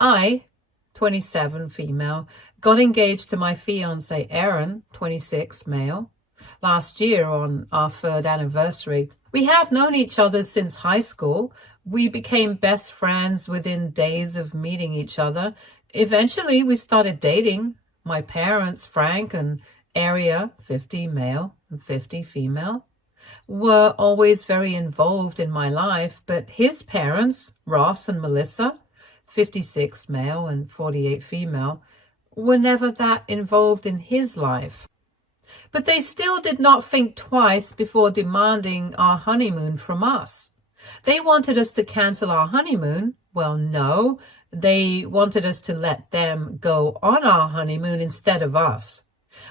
I, 27, female, got engaged to my fiance Aaron, 26, male, last year on our 3rd anniversary. We have known each other since high school. We became best friends within days of meeting each other. Eventually, we started dating. My parents, Frank and Aria, 50, male and 50, female, were always very involved in my life, but his parents, Ross and Melissa, 56, male and 48, female, were never that involved in his life. But they still did not think twice before demanding our honeymoon from us. They wanted us to cancel our honeymoon. Well, no, they wanted us to let them go on our honeymoon instead of us.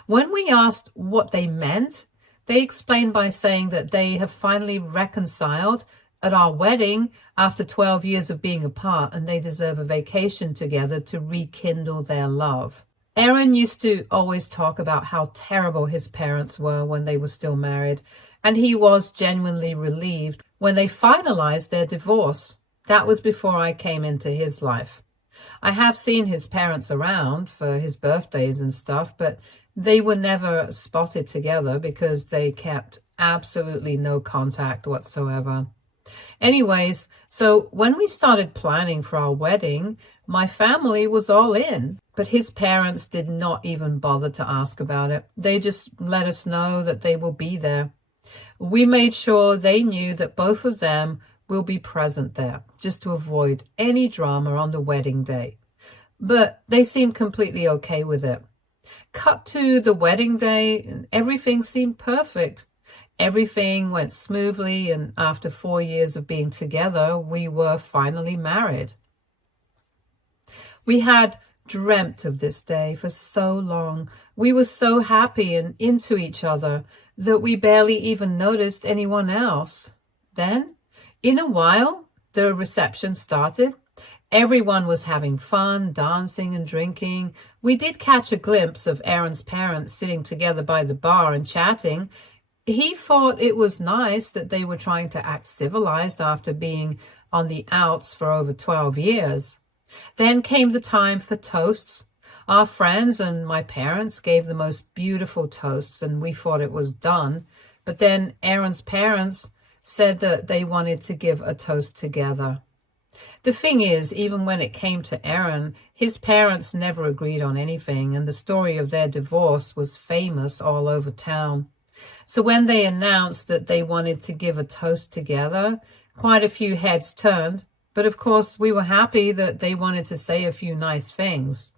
When we asked what they meant, they explained by saying that they have finally reconciled at our wedding after 12 years of being apart, and they deserve a vacation together to rekindle their love. Aaron used to always talk about how terrible his parents were when they were still married, and he was genuinely relieved when they finalized their divorce. That was before I came into his life. I have seen his parents around for his birthdays and stuff, but they were never spotted together because they kept absolutely no contact whatsoever. Anyways, so when we started planning for our wedding, my family was all in, but his parents did not even bother to ask about it. They just let us know that they will be there. We made sure they knew that both of them will be present there, just to avoid any drama on the wedding day. But they seemed completely okay with it. Cut to the wedding day, and everything seemed perfect. Everything went smoothly, and after 4 years of being together, we were finally married. We had dreamt of this day for so long. We were so happy and into each other that we barely even noticed anyone else. Then, in a while, the reception started. Everyone was having fun, dancing and drinking. We did catch a glimpse of Aaron's parents sitting together by the bar and chatting. He thought it was nice that they were trying to act civilized after being on the outs for over 12 years. Then came the time for toasts. Our friends and my parents gave the most beautiful toasts, and we thought it was done. But then Aaron's parents said that they wanted to give a toast together. The thing is, even when it came to Aaron, his parents never agreed on anything, and the story of their divorce was famous all over town. So when they announced that they wanted to give a toast together, quite a few heads turned. But of course, we were happy that they wanted to say a few nice things.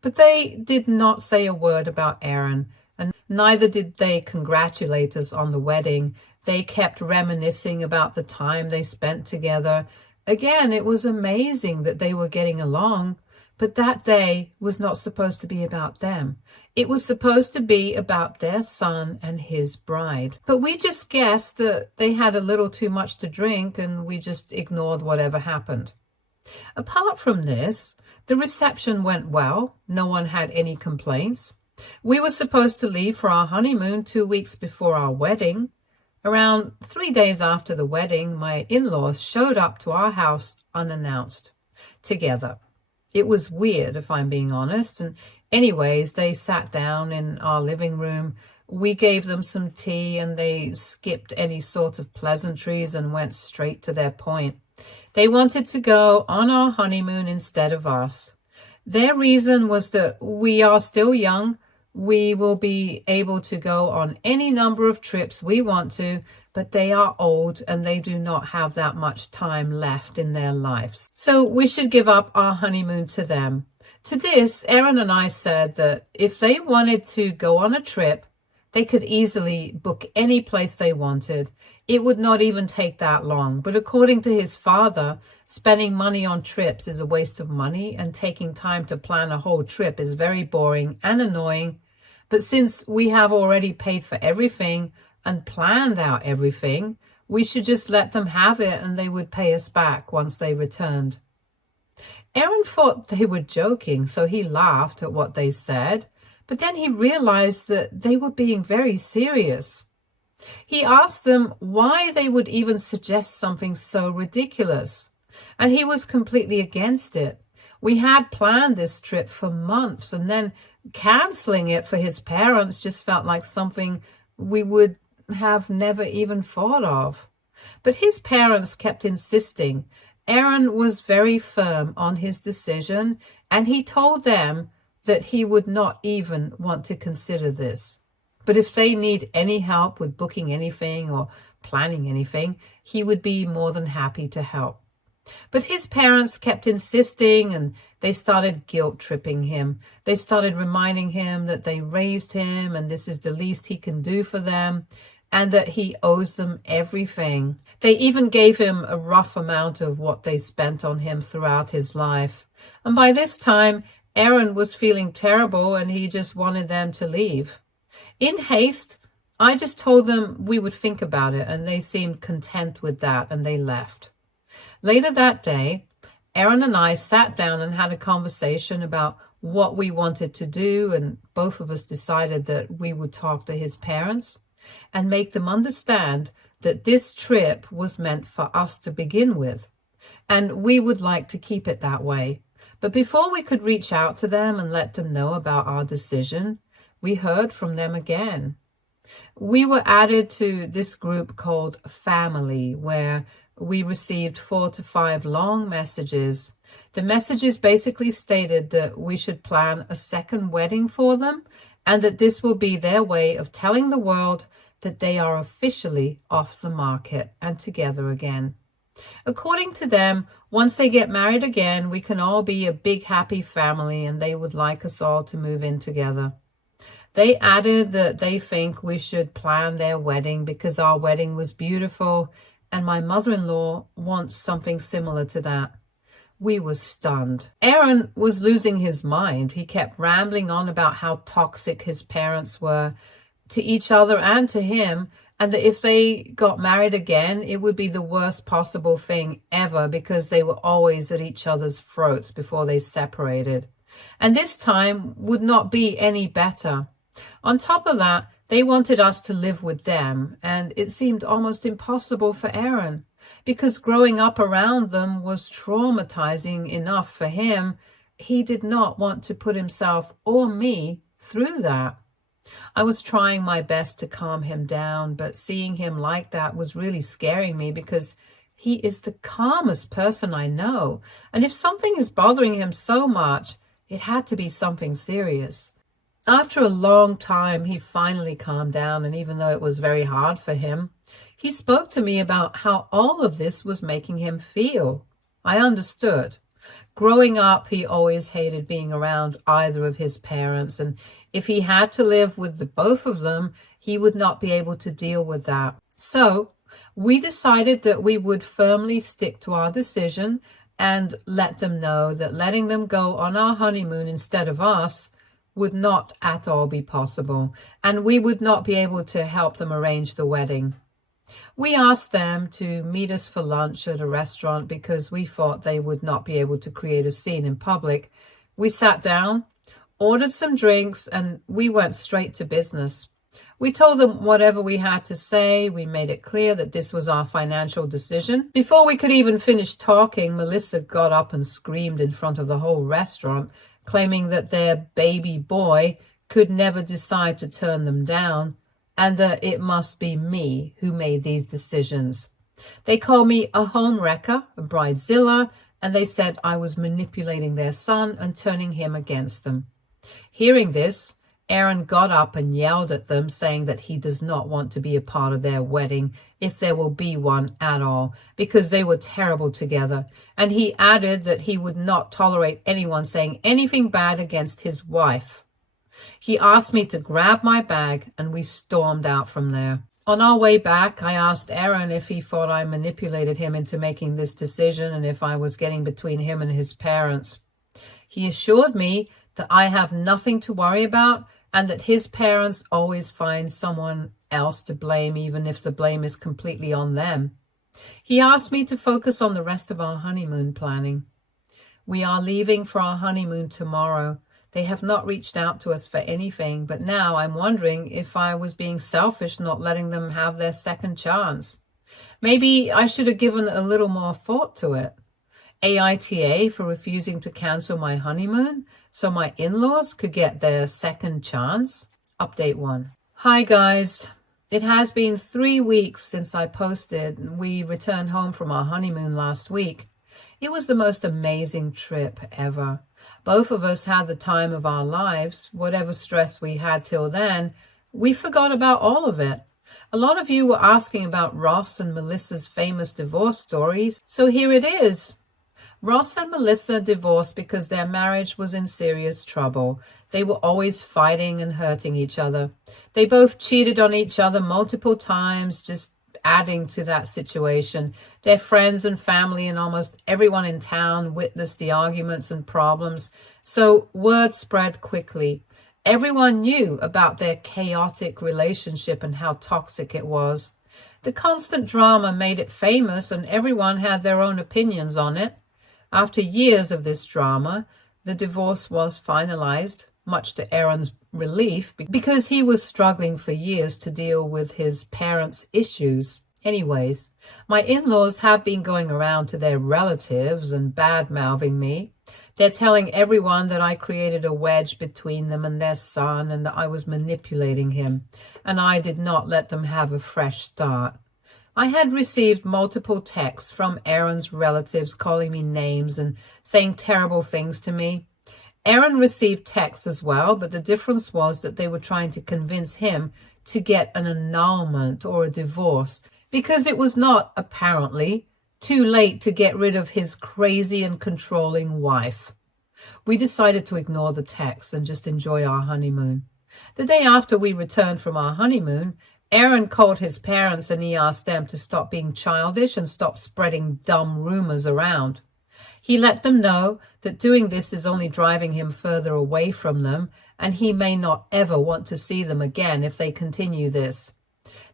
But they did not say a word about Aaron, and neither did they congratulate us on the wedding. They kept reminiscing about the time they spent together. Again, it was amazing that they were getting along, but that day was not supposed to be about them. It was supposed to be about their son and his bride. But we just guessed that they had a little too much to drink, and we just ignored whatever happened. Apart from this, the reception went well. No one had any complaints. We were supposed to leave for our honeymoon 2 weeks before our wedding. Around 3 days after the wedding, my in-laws showed up to our house unannounced, together. It was weird, if I'm being honest, and anyways, they sat down in our living room. We gave them some tea, and they skipped any sort of pleasantries and went straight to their point. They wanted to go on our honeymoon instead of us. Their reason was that we are still young. We will be able to go on any number of trips we want to, but they are old and they do not have that much time left in their lives. So we should give up our honeymoon to them. To this, Aaron and I said that if they wanted to go on a trip, they could easily book any place they wanted. It would not even take that long. But according to his father, spending money on trips is a waste of money, and taking time to plan a whole trip is very boring and annoying. But since we have already paid for everything and planned out everything, we should just let them have it, and they would pay us back once they returned. Aaron thought they were joking, so he laughed at what they said, but then he realized that they were being very serious. He asked them why they would even suggest something so ridiculous, and he was completely against it. We had planned this trip for months, and then canceling it for his parents just felt like something we would have never even thought of. But his parents kept insisting. Aaron was very firm on his decision, and he told them that he would not even want to consider this. But if they need any help with booking anything or planning anything, he would be more than happy to help. But his parents kept insisting, and they started guilt-tripping him. They started reminding him that they raised him and this is the least he can do for them, and that he owes them everything. They even gave him a rough amount of what they spent on him throughout his life. And by this time, Aaron was feeling terrible and he just wanted them to leave. In haste, I just told them we would think about it, and they seemed content with that, and they left. Later that day, Aaron and I sat down and had a conversation about what we wanted to do, and both of us decided that we would talk to his parents and make them understand that this trip was meant for us to begin with, and we would like to keep it that way. But before we could reach out to them and let them know about our decision, we heard from them again. We were added to this group called Family, where we received 4 to 5 long messages. The messages basically stated that we should plan a second wedding for them, and that this will be their way of telling the world that they are officially off the market and together again. According to them, once they get married again, we can all be a big happy family, and they would like us all to move in together. They added that they think we should plan their wedding because our wedding was beautiful, and my mother-in-law wants something similar to that. We were stunned. Aaron was losing his mind. He kept rambling on about how toxic his parents were to each other and to him, and that if they got married again, it would be the worst possible thing ever because they were always at each other's throats before they separated. And this time would not be any better. On top of that, they wanted us to live with them, and it seemed almost impossible for Aaron, because growing up around them was traumatizing enough for him. He did not want to put himself or me through that. I was trying my best to calm him down, but seeing him like that was really scaring me because he is the calmest person I know, and if something is bothering him so much, it had to be something serious. After a long time, he finally calmed down, and even though it was very hard for him, he spoke to me about how all of this was making him feel. I understood. Growing up, he always hated being around either of his parents, and if he had to live with the both of them, he would not be able to deal with that. So we decided that we would firmly stick to our decision and let them know that letting them go on our honeymoon instead of us would not at all be possible, and we would not be able to help them arrange the wedding. We asked them to meet us for lunch at a restaurant because we thought they would not be able to create a scene in public. We sat down, ordered some drinks, and we went straight to business. We told them whatever we had to say. We made it clear that this was our financial decision. Before we could even finish talking, Melissa got up and screamed in front of the whole restaurant, claiming that their baby boy could never decide to turn them down, and that it must be me who made these decisions. They called me a home wrecker, a bridezilla, and they said I was manipulating their son and turning him against them. Hearing this, Aaron got up and yelled at them, saying that he does not want to be a part of their wedding, if there will be one at all, because they were terrible together. And he added that he would not tolerate anyone saying anything bad against his wife. He asked me to grab my bag, and we stormed out from there. On our way back, I asked Aaron if he thought I manipulated him into making this decision and if I was getting between him and his parents. He assured me that I have nothing to worry about, and that his parents always find someone else to blame, even if the blame is completely on them. He asked me to focus on the rest of our honeymoon planning. We are leaving for our honeymoon tomorrow. They have not reached out to us for anything, but now I'm wondering if I was being selfish not letting them have their second chance. Maybe I should have given a little more thought to it. AITA for refusing to cancel my honeymoon so my in-laws could get their second chance. Update 1. Hi guys. It has been 3 weeks since I posted. We returned home from our honeymoon last week. It was the most amazing trip ever. Both of us had the time of our lives. Whatever stress we had till then, we forgot about all of it. A lot of you were asking about Ross and Melissa's famous divorce stories, so here it is. Ross and Melissa divorced because their marriage was in serious trouble. They were always fighting and hurting each other. They both cheated on each other multiple times, just adding to that situation. Their friends and family and almost everyone in town witnessed the arguments and problems, so word spread quickly. Everyone knew about their chaotic relationship and how toxic it was. The constant drama made it famous, and everyone had their own opinions on it. After years of this drama, the divorce was finalized, much to Aaron's relief, because he was struggling for years to deal with his parents' issues. Anyways, my in-laws have been going around to their relatives and bad-mouthing me. They're telling everyone that I created a wedge between them and their son and that I was manipulating him, and I did not let them have a fresh start. I had received multiple texts from Aaron's relatives calling me names and saying terrible things to me. Aaron received texts as well, but the difference was that they were trying to convince him to get an annulment or a divorce because it was not, apparently, too late to get rid of his crazy and controlling wife. We decided to ignore the texts and just enjoy our honeymoon. The day after we returned from our honeymoon, Aaron called his parents and he asked them to stop being childish and stop spreading dumb rumors around. He let them know that doing this is only driving him further away from them, and he may not ever want to see them again if they continue this.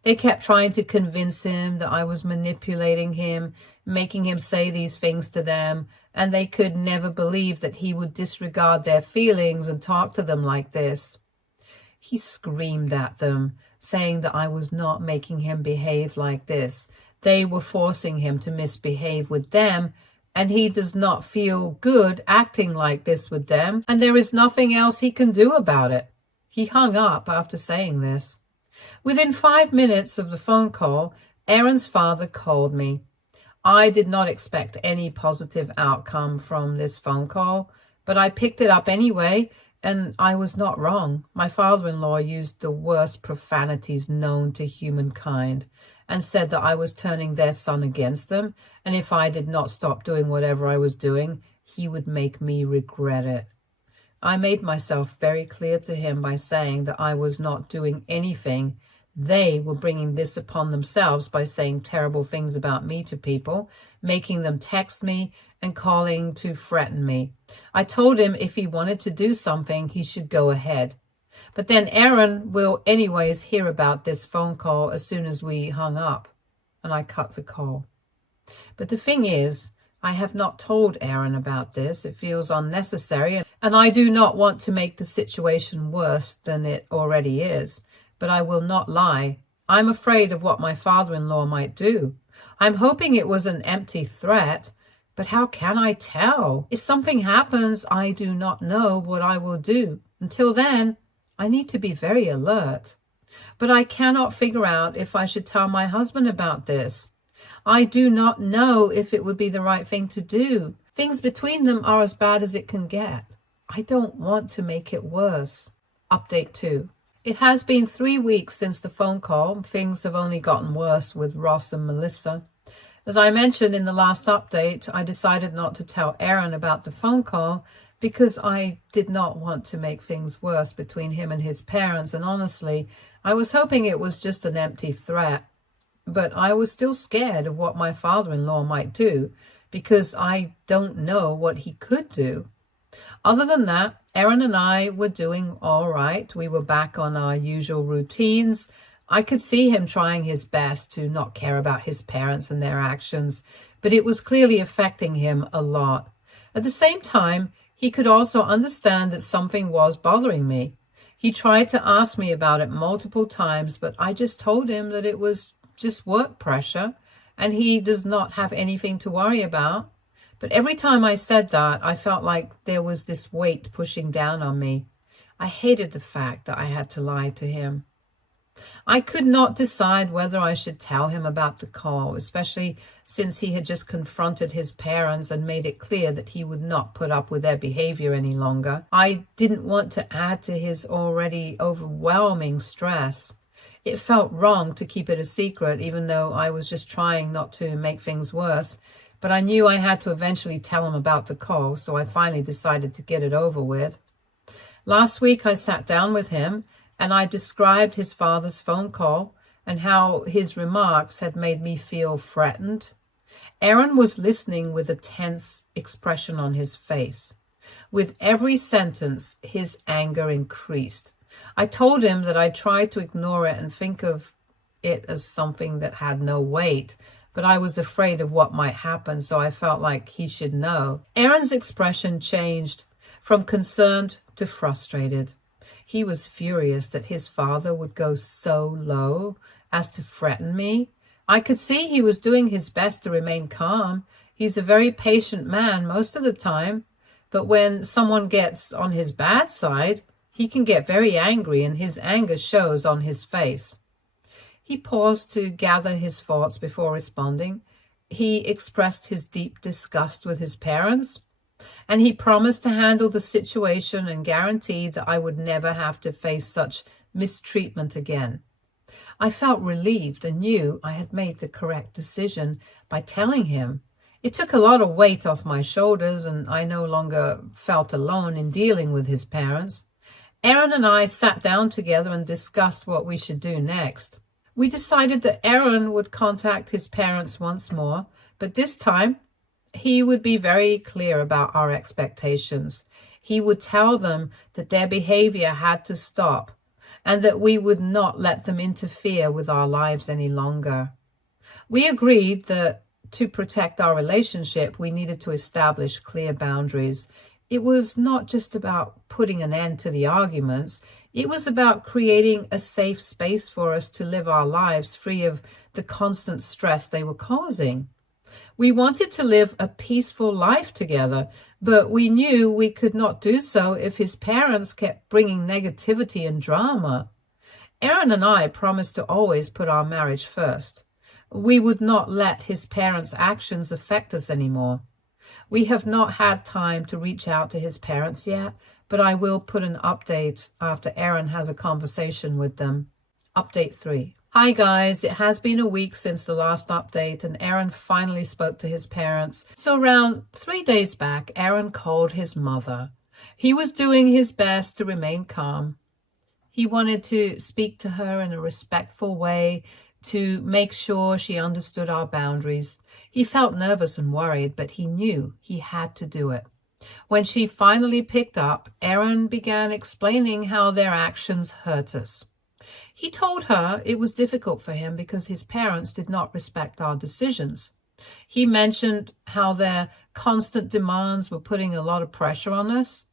They kept trying to convince him that I was manipulating him, making him say these things to them, and they could never believe that he would disregard their feelings and talk to them like this. He screamed at them, saying that I was not making him behave like this. They were forcing him to misbehave with them, and he does not feel good acting like this with them, and there is nothing else he can do about it. He hung up after saying this. Within 5 minutes of the phone call, Aaron's father called me. I did not expect any positive outcome from this phone call, but I picked it up anyway, and I was not wrong. My father-in-law used the worst profanities known to humankind and said that I was turning their son against them, and if I did not stop doing whatever I was doing, he would make me regret it. I made myself very clear to him by saying that I was not doing anything. They were bringing this upon themselves by saying terrible things about me to people, making them text me and calling to threaten me. I told him if he wanted to do something, he should go ahead. But then Aaron will anyways hear about this phone call as soon as we hung up, and I cut the call. But the thing is, I have not told Aaron about this. It feels unnecessary, and I do not want to make the situation worse than it already is. But I will not lie. I'm afraid of what my father-in-law might do. I'm hoping it was an empty threat, but how can I tell? If something happens, I do not know what I will do. Until then, I need to be very alert. But I cannot figure out if I should tell my husband about this. I do not know if it would be the right thing to do. Things between them are as bad as it can get. I don't want to make it worse. Update 2. It has been 3 weeks since the phone call. Things have only gotten worse with Ross and Melissa. As I mentioned in the last update, I decided not to tell Aaron about the phone call because I did not want to make things worse between him and his parents, and honestly, I was hoping it was just an empty threat. But I was still scared of what my father-in-law might do because I don't know what he could do. Other than that, Aaron and I were doing all right. We were back on our usual routines. I could see him trying his best to not care about his parents and their actions, but it was clearly affecting him a lot. At the same time, he could also understand that something was bothering me. He tried to ask me about it multiple times, but I just told him that it was just work pressure and he does not have anything to worry about. But every time I said that, I felt like there was this weight pushing down on me. I hated the fact that I had to lie to him. I could not decide whether I should tell him about the call, especially since he had just confronted his parents and made it clear that he would not put up with their behavior any longer. I didn't want to add to his already overwhelming stress. It felt wrong to keep it a secret, even though I was just trying not to make things worse. But I knew I had to eventually tell him about the call, so I finally decided to get it over with. Last week I sat down with him and I described his father's phone call and how his remarks had made me feel threatened. Aaron was listening with a tense expression on his face. With every sentence, his anger increased. I told him that I tried to ignore it and think of it as something that had no weight, but I was afraid of what might happen, so I felt like he should know. Aaron's expression changed from concerned to frustrated. He was furious that his father would go so low as to threaten me. I could see he was doing his best to remain calm. He's a very patient man most of the time, but when someone gets on his bad side, he can get very angry, and his anger shows on his face. He paused to gather his thoughts before responding. He expressed his deep disgust with his parents, and he promised to handle the situation and guaranteed that I would never have to face such mistreatment again. I felt relieved and knew I had made the correct decision by telling him. It took a lot of weight off my shoulders, and I no longer felt alone in dealing with his parents. Aaron and I sat down together and discussed what we should do next. We decided that Aaron would contact his parents once more, but this time he would be very clear about our expectations. He would tell them that their behavior had to stop and that we would not let them interfere with our lives any longer. We agreed that to protect our relationship, we needed to establish clear boundaries. It was not just about putting an end to the arguments. It was about creating a safe space for us to live our lives free of the constant stress they were causing. We wanted to live a peaceful life together, but we knew we could not do so if his parents kept bringing negativity and drama. Aaron and I promised to always put our marriage first. We would not let his parents' actions affect us anymore. We have not had time to reach out to his parents yet, but I will put an update after Aaron has a conversation with them. Update 3. Hi guys, it has been a week since the last update and Aaron finally spoke to his parents. So around 3 days back, Aaron called his mother. He was doing his best to remain calm. He wanted to speak to her in a respectful way to make sure she understood our boundaries. He felt nervous and worried, but he knew he had to do it. When she finally picked up, Aaron began explaining how their actions hurt us. He told her it was difficult for him because his parents did not respect our decisions. He mentioned how their constant demands were putting a lot of pressure on us.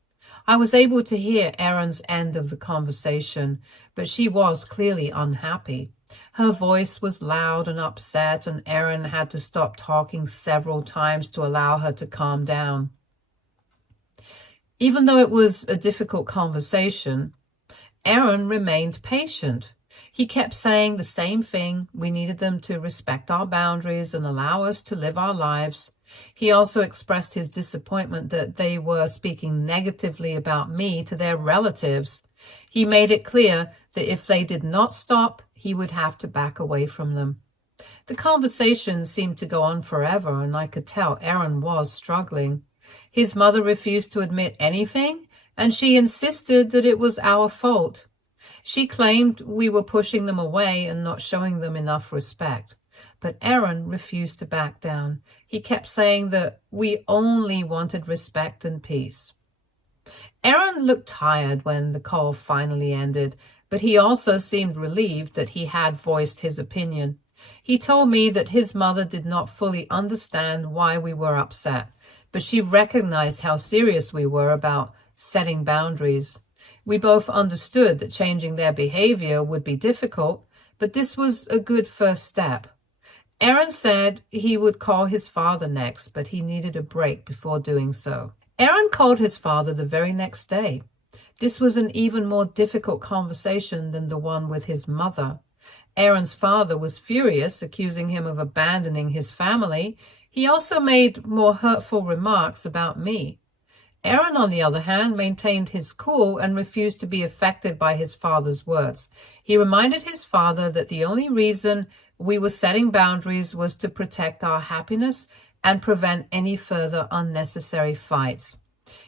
I was able to hear Aaron's end of the conversation, but she was clearly unhappy. Her voice was loud and upset, and Aaron had to stop talking several times to allow her to calm down. Even though it was a difficult conversation, Aaron remained patient. He kept saying the same thing. We needed them to respect our boundaries and allow us to live our lives. He also expressed his disappointment that they were speaking negatively about me to their relatives. He made it clear that if they did not stop, he would have to back away from them. The conversation seemed to go on forever, and I could tell Aaron was struggling. His mother refused to admit anything, and she insisted that it was our fault. She claimed we were pushing them away and not showing them enough respect. But Aaron refused to back down. He kept saying that we only wanted respect and peace. Aaron looked tired when the call finally ended, but he also seemed relieved that he had voiced his opinion. He told me that his mother did not fully understand why we were upset, but she recognized how serious we were about setting boundaries. We both understood that changing their behavior would be difficult, but this was a good first step. Aaron said he would call his father next, but he needed a break before doing so. Aaron called his father the very next day. This was an even more difficult conversation than the one with his mother. Aaron's father was furious, accusing him of abandoning his family. He also made more hurtful remarks about me. Aaron, on the other hand, maintained his cool and refused to be affected by his father's words. He reminded his father that the only reason we were setting boundaries was to protect our happiness and prevent any further unnecessary fights.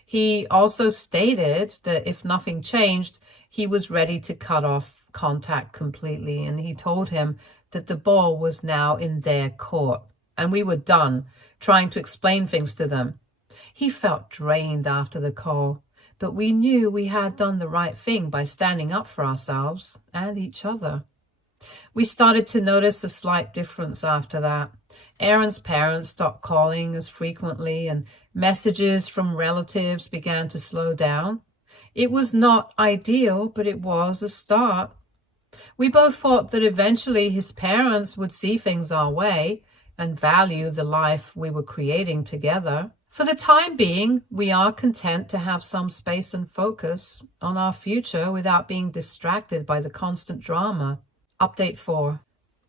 He also stated that if nothing changed, he was ready to cut off contact completely, and he told him that the ball was now in their court, and we were done trying to explain things to them. He felt drained after the call, but we knew we had done the right thing by standing up for ourselves and each other. We started to notice a slight difference after that. Aaron's parents stopped calling as frequently, and messages from relatives began to slow down. It was not ideal, but it was a start. We both thought that eventually his parents would see things our way and value the life we were creating together. For the time being, we are content to have some space and focus on our future without being distracted by the constant drama. Update 4.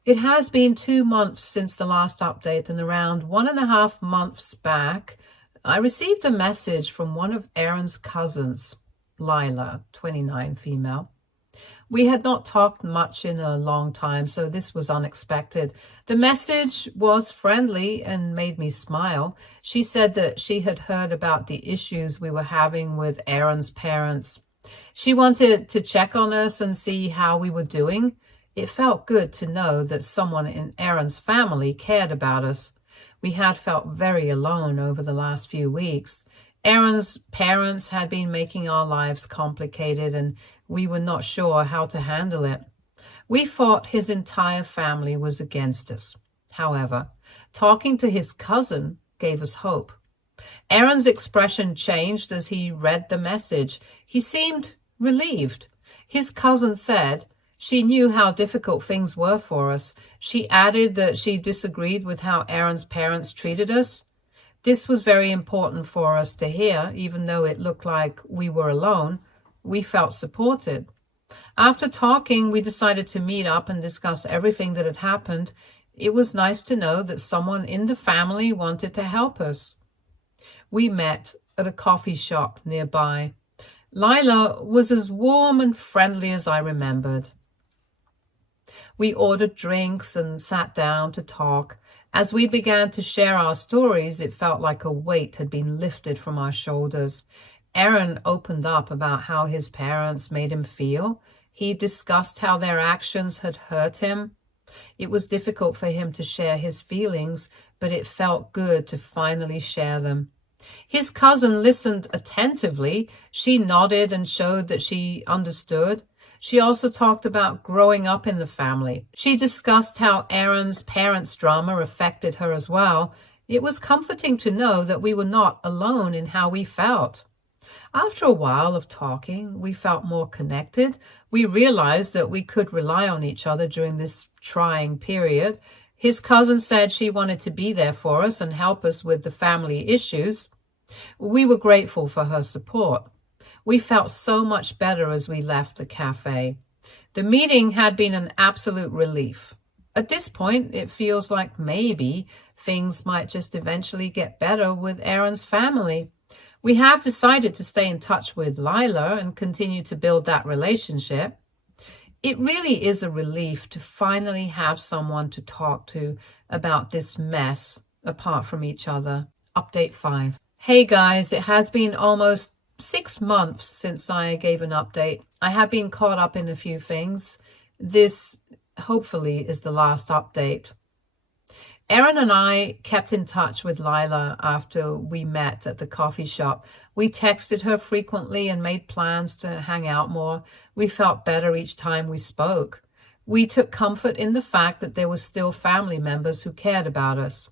It has been 2 months since the last update, and around 1.5 months back, I received a message from one of Aaron's cousins, Lila, 29, female. We had not talked much in a long time, so this was unexpected. The message was friendly and made me smile. She said that she had heard about the issues we were having with Aaron's parents. She wanted to check on us and see how we were doing. It felt good to know that someone in Aaron's family cared about us. We had felt very alone over the last few weeks. Aaron's parents had been making our lives complicated, and we were not sure how to handle it. We thought his entire family was against us. However, talking to his cousin gave us hope. Aaron's expression changed as he read the message. He seemed relieved. His cousin said she knew how difficult things were for us. She added that she disagreed with how Aaron's parents treated us. This was very important for us to hear. Even though it looked like we were alone, we felt supported. After talking, we decided to meet up and discuss everything that had happened. It was nice to know that someone in the family wanted to help us. We met at a coffee shop nearby. Lila was as warm and friendly as I remembered. We ordered drinks and sat down to talk. As we began to share our stories, it felt like a weight had been lifted from our shoulders. Aaron opened up about how his parents made him feel. He discussed how their actions had hurt him. It was difficult for him to share his feelings, but it felt good to finally share them. His cousin listened attentively. She nodded and showed that she understood. She also talked about growing up in the family. She discussed how Aaron's parents' drama affected her as well. It was comforting to know that we were not alone in how we felt. After a while of talking, we felt more connected. We realized that we could rely on each other during this trying period. His cousin said she wanted to be there for us and help us with the family issues. We were grateful for her support. We felt so much better as we left the cafe. The meeting had been an absolute relief. At this point, it feels like maybe things might just eventually get better with Aaron's family. We have decided to stay in touch with Lila and continue to build that relationship. It really is a relief to finally have someone to talk to about this mess apart from each other. Update 5. Hey guys, it has been almost 6 months since I gave an update. I have been caught up in a few things. This hopefully is the last update. Aaron and I kept in touch with Lila after we met at the coffee shop. We texted her frequently and made plans to hang out more. We felt better each time we spoke. We took comfort in the fact that there were still family members who cared about us.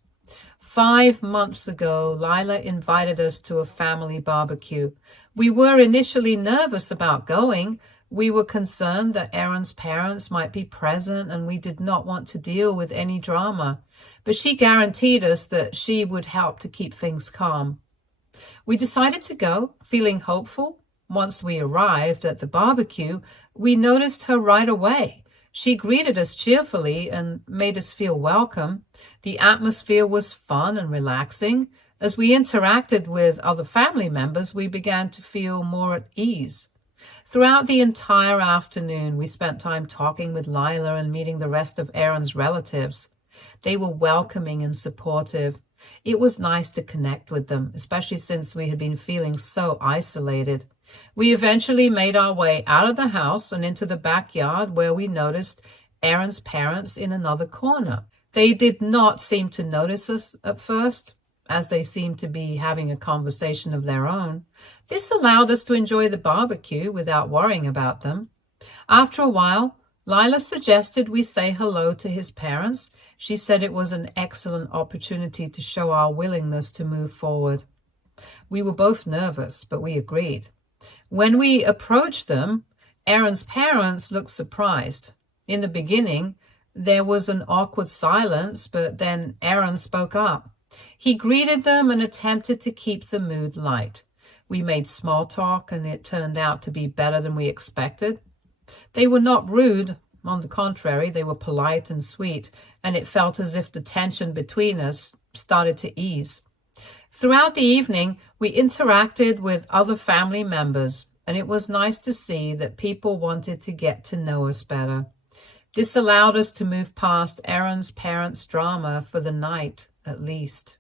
5 months ago, Lila invited us to a family barbecue. We were initially nervous about going, We were concerned that Aaron's parents might be present and we did not want to deal with any drama, but she guaranteed us that she would help to keep things calm. We decided to go, feeling hopeful. Once we arrived at the barbecue, we noticed her right away. She greeted us cheerfully and made us feel welcome. The atmosphere was fun and relaxing. As we interacted with other family members, we began to feel more at ease. Throughout the entire afternoon, we spent time talking with Lila and meeting the rest of Aaron's relatives. They were welcoming and supportive. It was nice to connect with them, especially since we had been feeling so isolated. We eventually made our way out of the house and into the backyard, where we noticed Aaron's parents in another corner. They did not seem to notice us at first, as they seemed to be having a conversation of their own. This allowed us to enjoy the barbecue without worrying about them. After a while, Lila suggested we say hello to his parents. She said it was an excellent opportunity to show our willingness to move forward. We were both nervous, but we agreed. When we approached them, Aaron's parents looked surprised. In the beginning, there was an awkward silence, but then Aaron spoke up. He greeted them and attempted to keep the mood light. We made small talk, and it turned out to be better than we expected. They were not rude. On the contrary, they were polite and sweet, and it felt as if the tension between us started to ease. Throughout the evening, we interacted with other family members, and it was nice to see that people wanted to get to know us better. This allowed us to move past Aaron's parents' drama for the night, at least.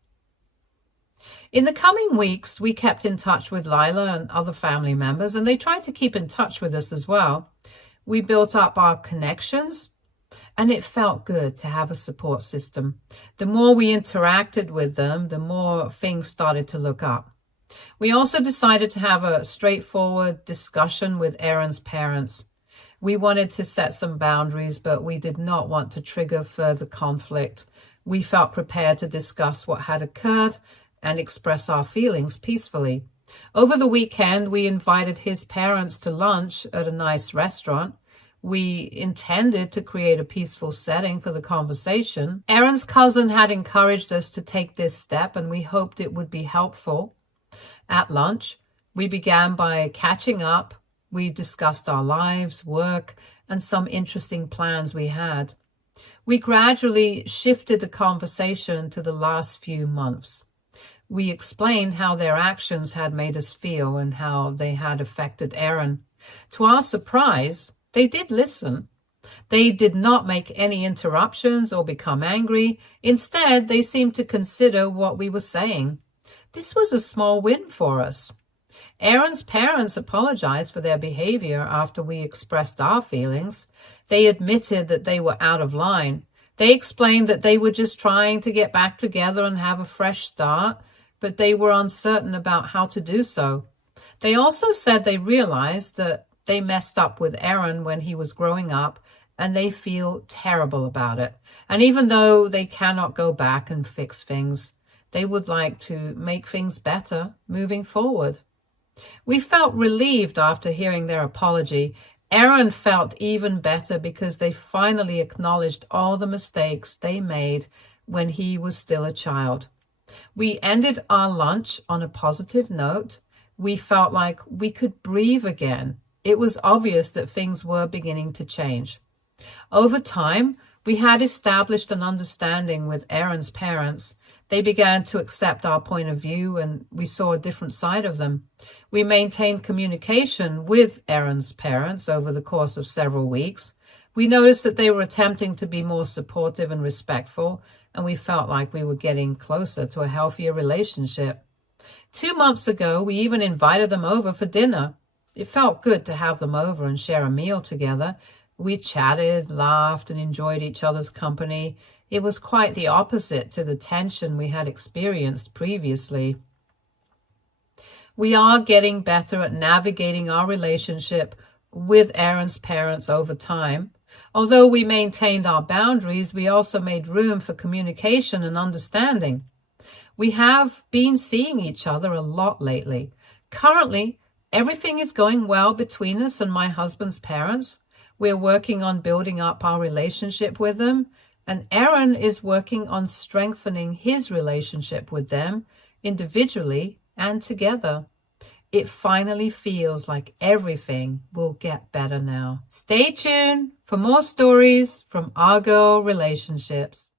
In the coming weeks, we kept in touch with Lila and other family members, and they tried to keep in touch with us as well. We built up our connections, and it felt good to have a support system. The more we interacted with them, the more things started to look up. We also decided to have a straightforward discussion with Aaron's parents. We wanted to set some boundaries, but we did not want to trigger further conflict. We felt prepared to discuss what had occurred and express our feelings peacefully. Over the weekend, we invited his parents to lunch at a nice restaurant. We intended to create a peaceful setting for the conversation. Aaron's cousin had encouraged us to take this step, and we hoped it would be helpful. At lunch, we began by catching up. We discussed our lives, work, and some interesting plans we had. We gradually shifted the conversation to the last few months. We explained how their actions had made us feel and how they had affected Aaron. To our surprise, they did listen. They did not make any interruptions or become angry. Instead, they seemed to consider what we were saying. This was a small win for us. Aaron's parents apologized for their behavior after we expressed our feelings. They admitted that they were out of line. They explained that they were just trying to get back together and have a fresh start, but they were uncertain about how to do so. They also said they realized that they messed up with Aaron when he was growing up, and they feel terrible about it. And even though they cannot go back and fix things, they would like to make things better moving forward. We felt relieved after hearing their apology. Aaron felt even better because they finally acknowledged all the mistakes they made when he was still a child. We ended our lunch on a positive note. We felt like we could breathe again. It was obvious that things were beginning to change. Over time, we had established an understanding with Aaron's parents. They began to accept our point of view, and we saw a different side of them. We maintained communication with Aaron's parents over the course of several weeks. We noticed that they were attempting to be more supportive and respectful, and we felt like we were getting closer to a healthier relationship. 2 months ago, we even invited them over for dinner. It felt good to have them over and share a meal together. We chatted, laughed, and enjoyed each other's company. It was quite the opposite to the tension we had experienced previously. We are getting better at navigating our relationship with Aaron's parents over time. Although we maintained our boundaries, we also made room for communication and understanding. We have been seeing each other a lot lately. Currently, Everything is going well between us and my husband's parents. We're working on building up our relationship with them, and Aaron is working on strengthening his relationship with them individually and together. It finally feels like everything will get better now. Stay tuned for more stories from Our Girl Relationships.